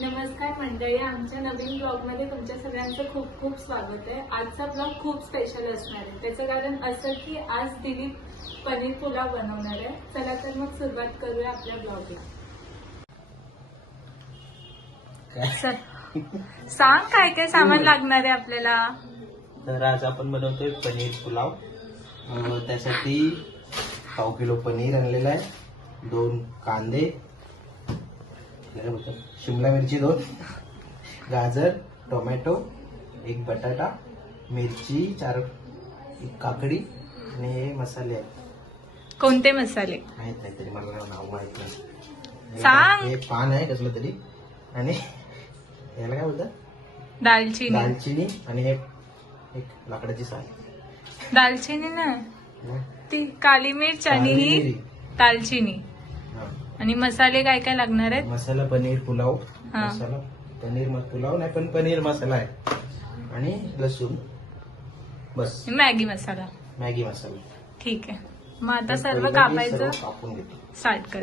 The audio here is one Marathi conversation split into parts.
नमस्कार मंडळी, आमच्या नवीन ब्लॉगमध्ये तुमच्या सगळ्यांचं खूप खूप स्वागत आहे। आजचा ब्लॉग खूप स्पेशल असणार आहे। त्याचं कारण असं की आज दिलीप पनीर पुलाव बनवणार आहे। चला तर मग सुरुवात करूया आपल्या ब्लॉगला। सांग काय काय सामान लागणार आहे आपल्याला। तर आज आपण बनवतोय पनीर पुलाव। त्यासाठी 1/2 किलो पनीर आणलेला आहे, 2 कांदे, शिमला मिरची 2, गाजर, टोमॅटो, 1 बटाटा, मिरची 4, 1 काकडी आणि मसाले आहेत। कोणते मसाले आहेत काहीतरी, मला नाव माहित नाही। सांग। हे पान आहे कसलं तरी, आणि याला काय बोलतात, दालचिनी आणि हे एक लाकडाची साल। दालचिनी ना ती काली मिर्च आणि ही दालचिनी। आणि मसाले काय काय लागणार आहेत। मसाला पनीर पुलाव मसाला, पनीर पुलाव नाही पण पनीर मसाला आहे, आणि लसूण, बस। मॅगी मसाला ठीक आहे। मग आता सर्व कापायचं कापून घेतो। स्टार्ट कर।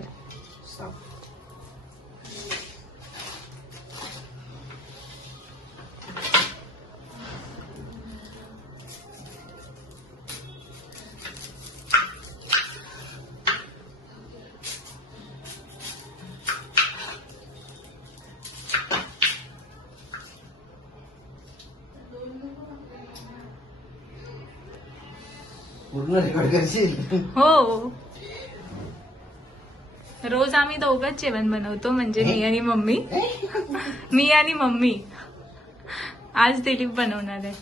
पूर्ण रेकॉर्ड करशील? हो, रोज आम्ही दोघंच जेवण बनवतो, म्हणजे मी आणि मम्मी। आज दिलीप बनवणार आहे।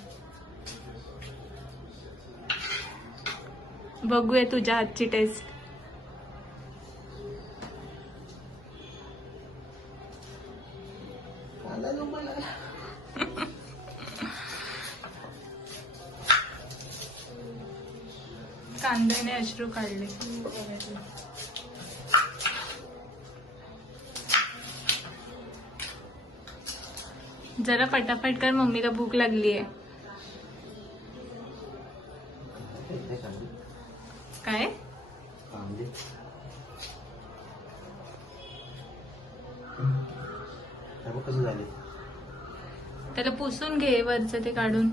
बघूया तुझ्या हातची टेस्ट। कांद्याने अश्रू काढले। जरा फटाफट कर, मम्मीला भूक लागली आहे। काय कसं झाले? त्याला पुसून घे, वरचं ते काढून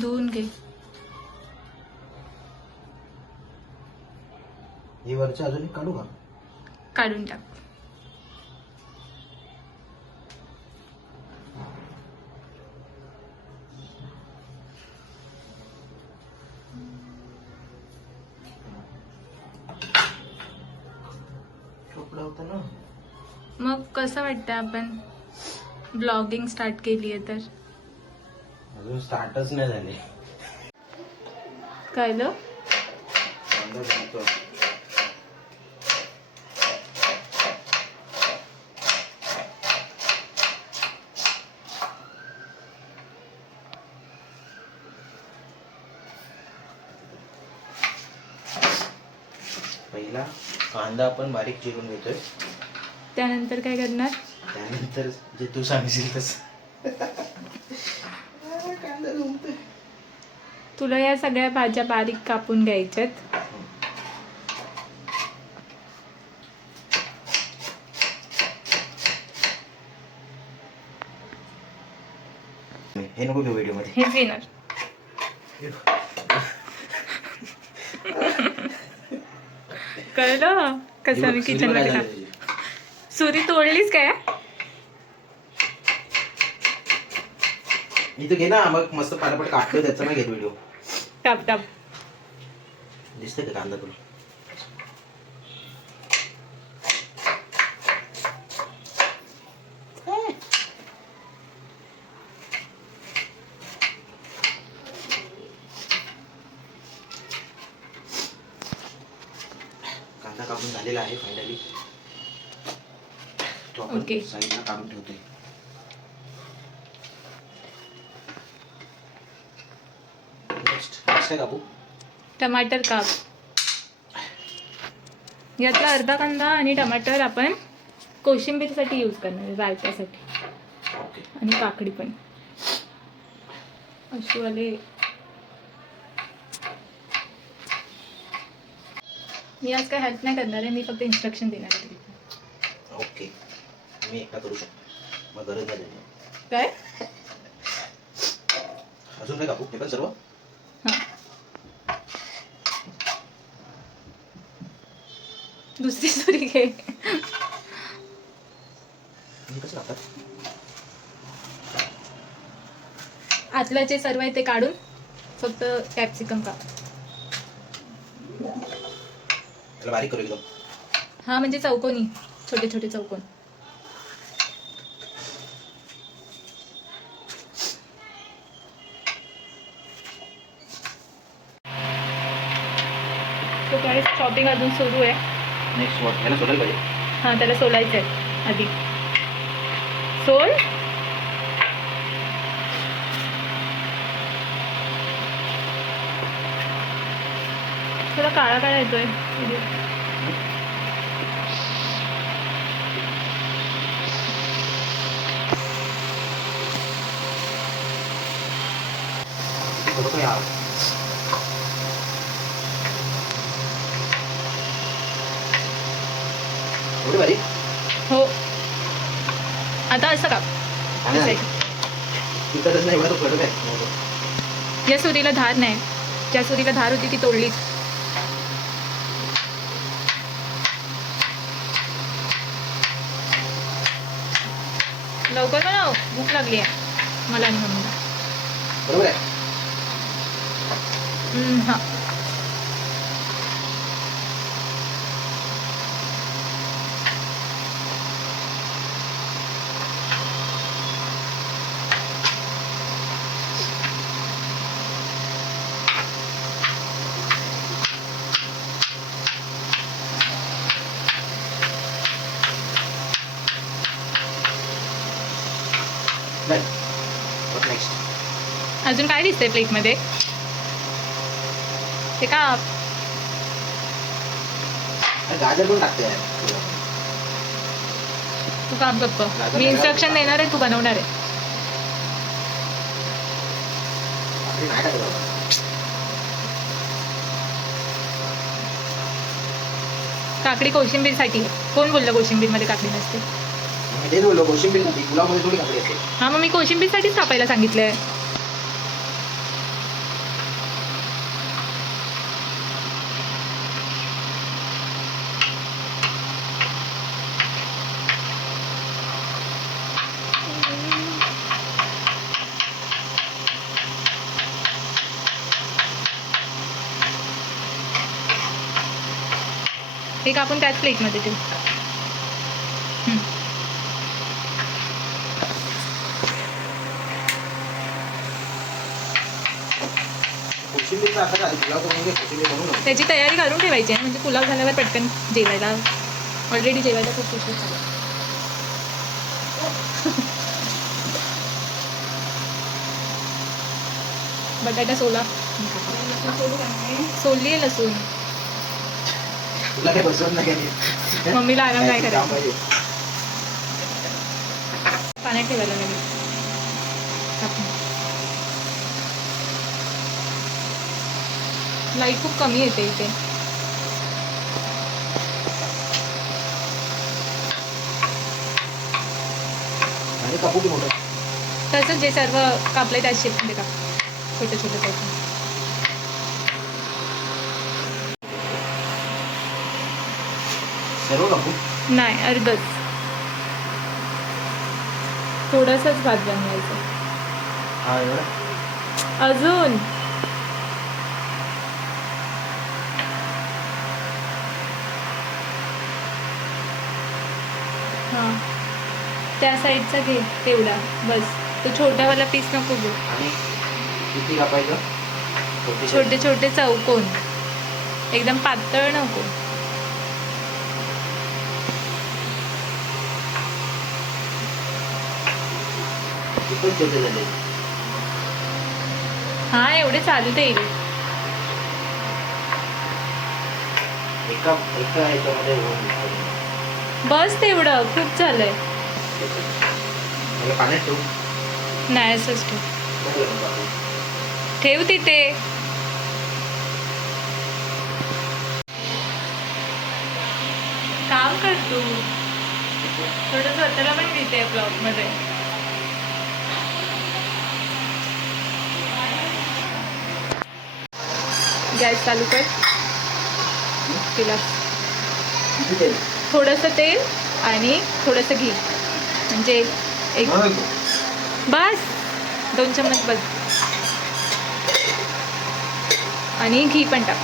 धुवून घे। हे वरचं अजून एक काढू का? काढून टाक। कपडा होता ना। मग कसं वाटतं आपण ब्लॉगिंग स्टार्ट केली आहे तर? अजून स्टार्टच नाही झाले। कळलं? पहिला कांदा आपण बारीक चिरून घेतोय। त्यानंतर काय करणार? त्यानंतर जे तू सांगशील तसं। कांदा जमतोय। तुला या सगळ्या भाज्या बारीक कापून घ्यायच्यात। हे नको घेऊ व्हिडिओ मध्ये, हे घेणार। कळलं कसं मी किचन मध्ये सुरी तोडलीस काय? इथं घे ना, मग मस्त पटापट कापतोय, त्याचा नाही घेत व्हिडिओ। टाप टाप दिसतंय का कांदा तुला? कांदा कापून झालेला आहे फायनली। तो आपण साईडला काढून ठेवतोय। नेक्स्ट काय कापू? टमाटर काप। यातला अर्धा कांदा आणि टमाटर आपण कोशिंबीरसाठी यूज करणार आहे, रायत्यासाठी। आणि काकडी पण अशीवाले। मी आज काय हेल्प नाही करणार आहे, मी फक्त इन्स्ट्रक्शन देणार आहे। ओके, मी एकटा करू शकतो। मग गरज नाही त्याची. काय अजून काय कापू हे पण सर्व. हा दुसरी सुरी घे. हे कसं कापतात? आतलं जे सर्व आहे ते काढून फक्त कॅप्सिकम काप. त्याला बारीक करू एकदम. हा म्हणजे चौकोनी, छोटे छोटे चौकोन. तो काय शॉपिंग अजून सुरू आहे. नेक्स्ट वॉट याला सोडायला पाहिजे. हा त्याला सोलायचं आहे आधी. सोल. थोडा काळा काळा येतोय. बघतो या. एवढी बारीक? हो आता असं काप. नाही तिथंच नाही एवढा तो कडक आहे. या सुरीला धार नाही. ज्या सुरीला धार होती ती तोडली. लवकर बनव, भूक लागली आहे मला आणि मम्मीला. बरोबर आहे. हा Done. What next? अजून काय दिसतंय प्लेटमध्ये? ते का अरे गाजर पण टाकते यार. तू काम गप्प. मी इन्स्ट्रक्शन देणार आहे, तू बनवणार आहे. अरे नाही टाकत बाबा. काकडी कोशिंबीरसाठी. कोण बोललं कोशिंबीरमध्ये काकडी नसते? मी तेच बोललो कोशिंबीर पुलावमध्ये थोडी काकडी असते. हा मग मी कोशिंबीरसाठीच कापायला सांगितलंय. हे कापून त्याच प्लेटमध्ये ठेवू. कोशिंबीरचा आता काय पुलाव करून घे. कोशिंबीर बनवून घे. त्याची तयारी करून ठेवायची आहे म्हणजे पुलाव झाल्यावर पटकन जेवायला. ऑलरेडी जेवायला खूप उशीर झाला. बटाटा सोला. सोलली आहे लसूण. तुला काय बसवत नाही काय? मम्मीला आराम नाही काम करायचा. पाहिजे. पाण्यात ठेवायला लागेल. लाईट खूप कमी येते इथे. आणि कापू की मोठं? तसंच जे सर्व कापले त्या शेपमध्ये काप. छोटे छोटे पाहिजे. सर्व कापू? नाही अर्धच. थोडंसंच भात बनवायचं. हा एवढं? अजून हां त्या साईडचा घे तेवढा बस. तो छोटावाला पीस नको घेऊ. आणि किती कापायचं? छोटे छोटे चौकोन. एकदम पातळ नको. खूपच छोटे झाले. हा एवढे चालते. एका एका ह्याच्यामध्ये होऊन जातं. बस तेवढं खूप झालंय. मला पाण्यात ठेवू? नाही असंच ठेव. बरं लागलं बाबा. ठेव तिथे. काम कर तू. थोडं स्वतःला पण घेते ब्लॉग मध्ये. गॅस चालू कर. तिला थोडंसं तेल आणि थोडंसं घी, म्हणजे एक बस 2 चम्मच बस. आणि घी पण टाक,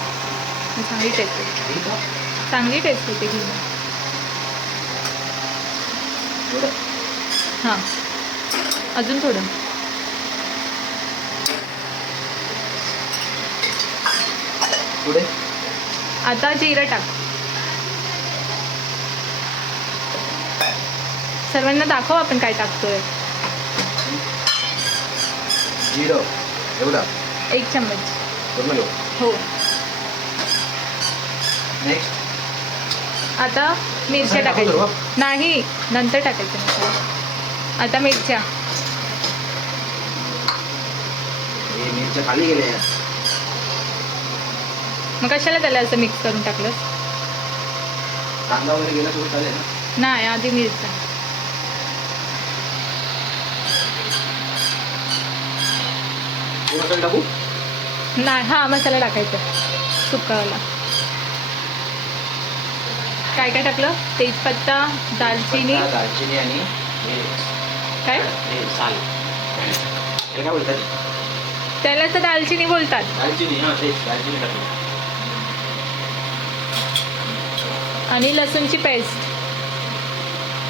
चांगली टेस्ट येते. चांगली टेस्ट येते घी. हां, अजून थोडं. पुढे आता जिरं टाक. सर्वांना दाखव आपण काय टाकतोय. जिरं एवढा 1 चम्मच. हो. नेक्स्ट आता मिरच्या टाकायच्या. नाही, नंतर टाकायचं मसाला. आता मिरच्या. मिरच्या खाली गेले. मग कशाला त्याला असं मिक्स करून टाकलं. कांदा वगैरे गेला तर चालेल ना. नाही, आधी मिरच्या. मसाला टाकू. नाही, हा मसाला टाकायचा सुकावाला. काय काय टाकलं. तेजपत्ता, दालचिनी. दालचिनी आणि काय साल. काय बोलतात त्याला तर दालचिनी बोलतात. दालचिनी. हां, तेच दालचिनी टाकली. आणि लसूणची पेस्ट.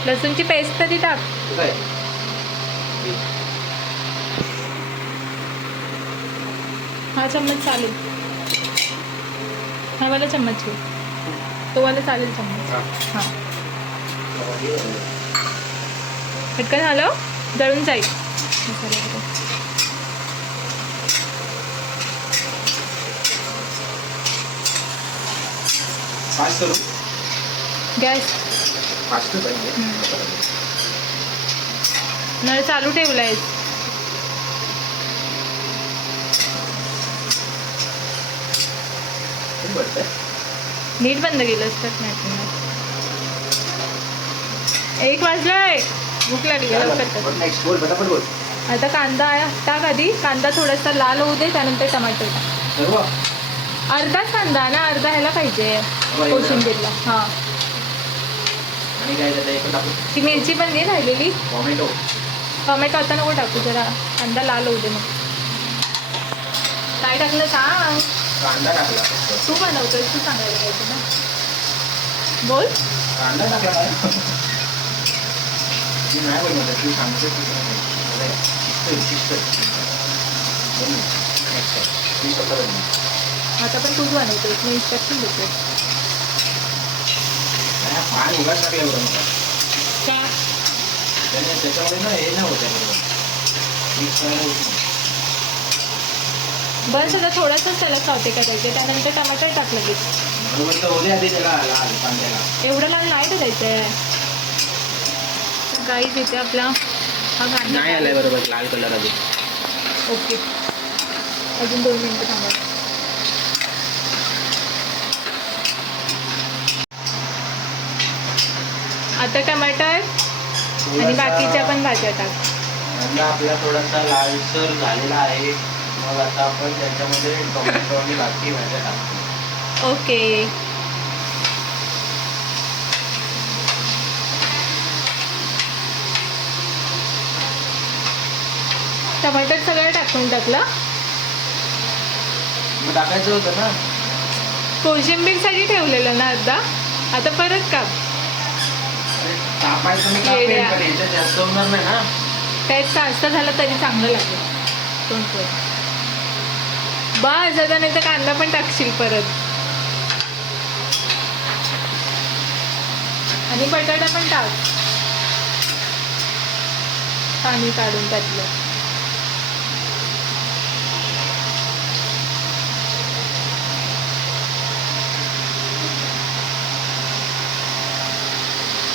लसूणची पेस्ट कधी टाक. काय हा चम्मच चालेल. हा वाला चम्मच घे. तो वाला चालेल चम्मच. हां, पटकन झालं, जळून जाईल मसाला. फास्ट करू. गॅस फास्ट पाहिजे. नळ चालू ठेवलाय. नीट बंद केलंस तर नाही. 1 वाजलाय. भूक लागली लवकर कर. आता कांदा टाक. आधी कांदा थोडासा लाल होऊ दे, त्यानंतर टमाटर टाक. अर्धाच कांदा ना, अर्धा ह्याला पाहिजे कोशिंबीरला. हां, ती मिरची पण घे राहिलेली. टोमॅटो आता नको टाकू, जरा कांदा लाल होऊ दे. मग काय टाकलं सांग. कांदा टाकला. तू बनवतोय, तू सांगायला पाहिजे ना. बोल. कांदा टाकला. नाही बोल, तू सांगतो. आता पण तूच बनवतोय, मी इन्स्ट्रक्शन देतोय. पाणी उगाच टाकलं बरं मला. का त्याच्यामध्ये ना हे नाही होत आहे. मिक्स करायला होत नाही. बस आता थोडंसंच त्याला सावते करायचे, त्यानंतर टमाटर टाक लगेच. बरोबर तर होते आधी त्याला लाल कांद्याला. एवढं लाल नाही टाकायचं आहे. गाईज इथे आपला हा कांदा नाही आलाय बरोबर लाल कलर आधी. ओके, अजून 2 मिनिटं थांबा. आता टमाटर आणि बाकीच्या पण भाज्या टाक. कांदा आपला थोडासा लालसर झालेला आहे. मग आता आपण त्याच्यामध्ये टोमॅटो आणि बाकी भाज्या टाकतो. ओके. टमाटर सगळं टाकून टाकलं. मग टाकायचं होतं ना. कोशिंबीरसाठी ठेवलेलं ना अर्धा, आता परत काप. कापायचं मी कापेन, पण याच्यात जास्त होणार नाही ना. त्यात जास्त झालं तरी चांगलं लागेल. बस आता, नाही तर कांदा पण टाकशील परत. आणि बटाटा पण टाक, पाणी काढून त्यातलं.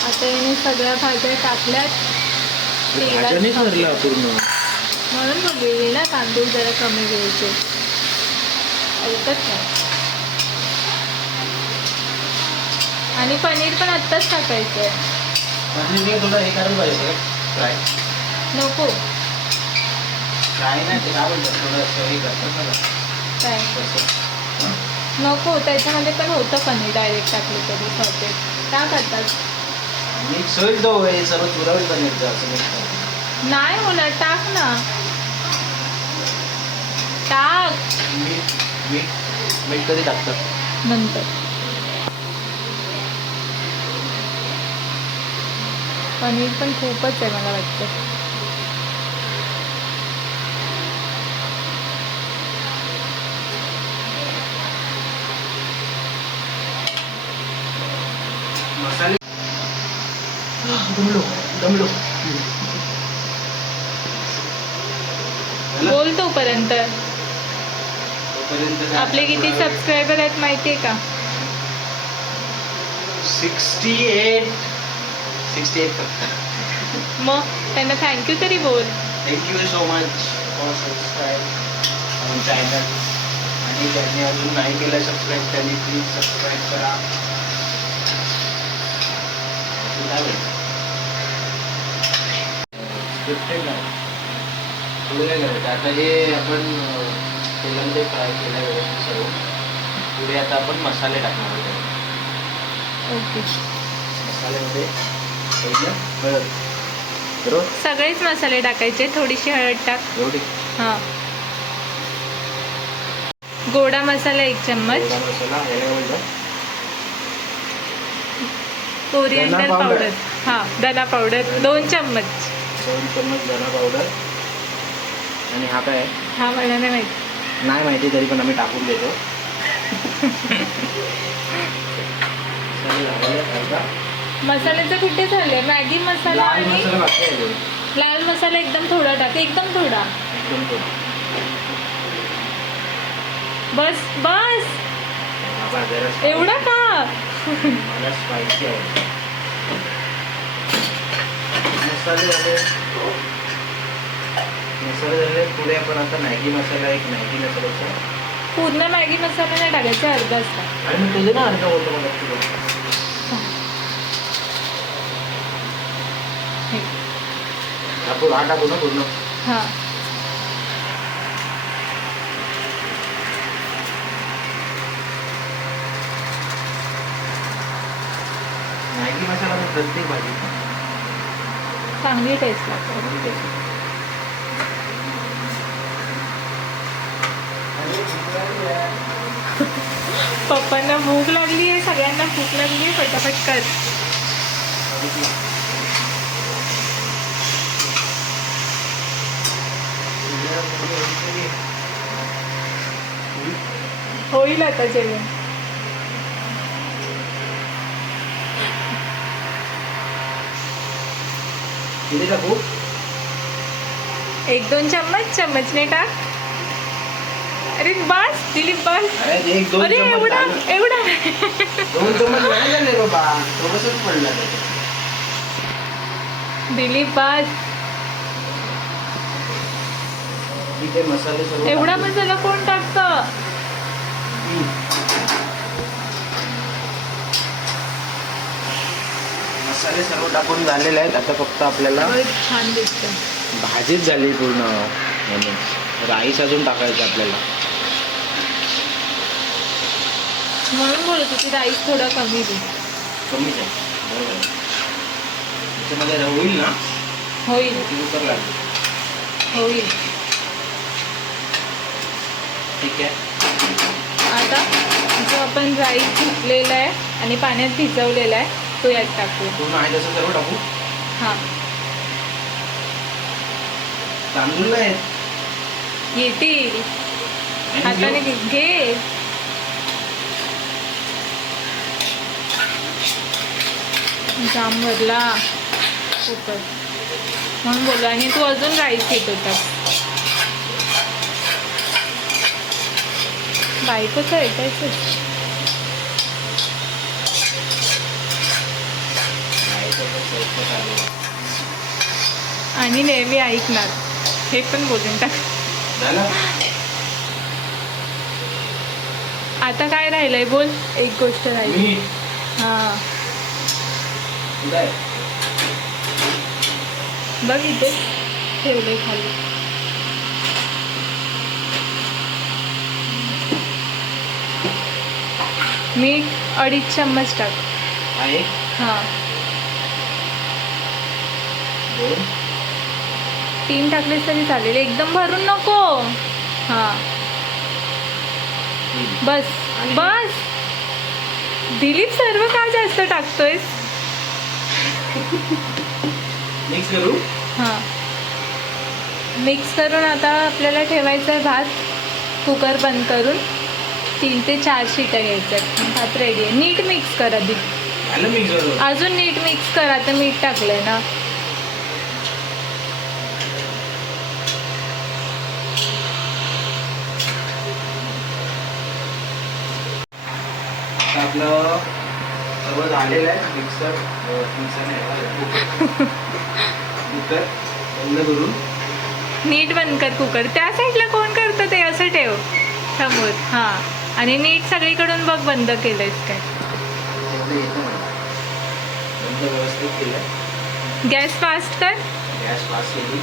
आता याने सगळ्या भाज्या टाकल्यात. पूर्ण म्हणून बोललेली ना, तांदूळ जरा कमी घ्यायचे. ऐकत नाही. आणि पनीर पण आत्ताच टाकायचं आहे. म्हणजे ते थोडं हे करायला पाहिजे फ्राय. नको फ्राय नाही ते काय बोलतात थोडं असं हे करतात ना काय तसं. नको, त्याच्यामध्ये पण होतं पनीर डायरेक्ट टाकलं तरी सॉटेड. का करतात? मिक्स होईल तो हे सर्व चुरावेल पनीरचं असं मिक्स करून. नाही होणार, टाक ना, टाक मीठ मीठ मीठ कधी टाकतात? नंतर. पनीर पण खूपच आहे मला वाटतं. मसाले दमलो दमलो. बोल तोपर्यंत. तोपर्यंत आपले किती सबस्क्रायबर आहेत माहिती आहे का? 68 फक्त. मग त्यांना थँक्यू तरी बोल. Thank you so much for subscribe our channel. आणि ज्यांनी अजून नाही केलं सबस्क्राईब त्यांनी प्लीज सबस्क्राईब करा. स्क्रिप्टेड नाही पुढे नाही करायचं. आता हे आपण तेलामध्ये फ्राय केलं व्यवस्थित सर्व. पुढे आता आपण मसाले टाकणार आहोत. ओके. मसाल्यामध्ये पहिलं हळद. बरोबर सगळेच मसाले टाकायचे, थोडीशी हळद टाक. एवढी हां. गोडा मसाला 1 चम्मच. गोडा मसाला याला बोलतो कोरिएंडर धना पावडर. पावडर. हां, धना पावडर 2 चम्मच. 2 चम्मच धना पावडर. आणि हा काय आहे? हा मला नाही माहिती. नाही माहिती तरी पण आम्ही टाकून देतो. अर्धा मसाल्याचं कुठे झालंय? मॅगी मसाला लाल आणि मसाला बाकी आहे अजून. लाल मसाला एकदम थोडा टाक, एकदम थोडा. एकदम थोडा. बस बस. हा बाजारात एवढा का? मला स्पायसी आहे. मसाले झाले. पुढे आपण आता मॅगी मसाला, एक मॅगी मसाल्याचा. पूर्ण मॅगी मसाला नाही टाकायचा, अर्धा असता. आणि मग तुझे ना अर्धा होतो मला तुझं. टाकू हा टाकू ना पूर्ण. हां. मॅगी मसाला मी प्रत्येक भाजी चांगली टेस्ट लागते. पप्पांना भूक लागली आहे, सगळ्यांना भूक लागली आहे, पटापट कर. होईल आता जेवण. किती टाकू? 1-2 चम्मचने टाक. अरे बस दिलीप बस. अरे 1-2 अरे एवढा एवढा. 2 चम्मच नाही झाले बाबा. थोडंसंच पडलं. दिलीप बस. ठीक आहे. मसाले सर्व एवढा टाकले. मसाला कोण टाकतं? मसाले सर्व टाकून झालेले आहेत. आता फक्त आपल्याला छान दिसतं. भाजीच झाली पूर्ण म्हणून राईस अजून टाकायचं आपल्याला. म्हणून बोलत होती राईस थोडा कमी दे. कमीच आहे. बरोबर आहे. त्याच्यामध्ये होईल ना? होईल कुकर लागेल. होईल. ठीक आहे. आता जो आपण राईस घेतलेला आहे आणि पाण्यात भिजवलेला आहे तो यात टाकू. पूर्ण आहे तसं सर्व टाकू. हां. तांदूळ आहेत. येतील. हाताने घे. जाम भरला कुकर म्हणून बोललो. आणि तू अजून राईस घेत होता. बायकोचं ऐकायचं. आणि नेहमी ऐकणार हे पण बोलून टाक. आता काय राहिलंय बोल. एक गोष्ट राहिली. मीठ. हां. कुठं आहे? बघ इथे ठेवले खाली. मीठ 2.5 चम्मच टाक. आहे हां 2 3 टाकलेस तरी चालेल, एकदम भरून नको. हां 3 बस बस. दिलीप सर्व का जास्त टाकतोयस? मिक्स करू. हां मिक्स करून आता आपल्याला ठेवायचं आहे भात. कुकर बंद करून 3 ते 4 शिट्या घ्यायच्या. भात रेडी आहे. नीट मिक्स कर आधी. झालं मिक्स करू. अजून नीट मिक्स कर, आता मीठ टाकलंय ना. आता आपलं सर्व झालेलं आहे. मिक्सर कुकर बंद करून. नीट बंद कर कुकर. त्या साईडला कोण करतं ते? असं ठेव समोर. हां आणि नीट सगळीकडून बघ बंद केलंयस काय. त्याच्यामध्ये येतं मला. बंद व्यवस्थित केलं. गॅस फास्ट कर गॅस पास केली.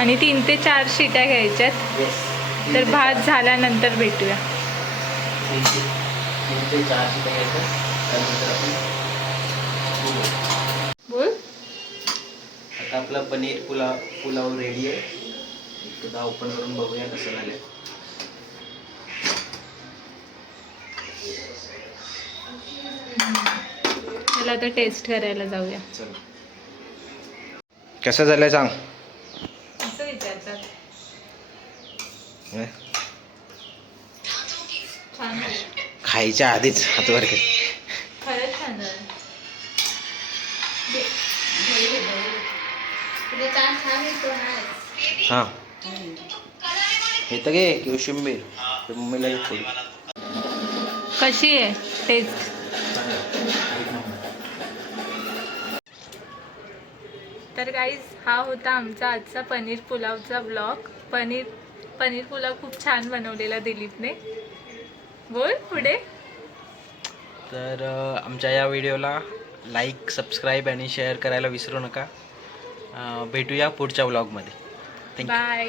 आणि 3 ते 4 शिट्या घ्यायच्यात. येस. तर भात झाल्यानंतर भेटूया. 3 ते 4 शिट्या घ्यायचं. त्यानंतर आपण बोल. आता आपला पनीर पुलाव रेडी आहे. एकदा ओपन करून बघूया कसं झालं. चला आता टेस्ट करायला जाऊया. चल कसं झालं सांग. असं विचारतात. छान झालं. खायच्या आधीच हातवर घे. खरंच छान झालं. हां येतं घे कोशिंबीर. मम्मीला दे थोडी. कशी आहे टेस्ट? तर गाईज हा होता आमचा आजचा पनीर पुलावचा ब्लॉग. पनीर पुलाव खूप छान बनवलेला दिलीपने. बोल पुढे. तर आमच्या या व्हिडिओला लाईक, सबस्क्राईब आणि शेअर करायला विसरू नका. भेटूया पुढच्या व्लॉगमध्ये. थँक्यू. बाय.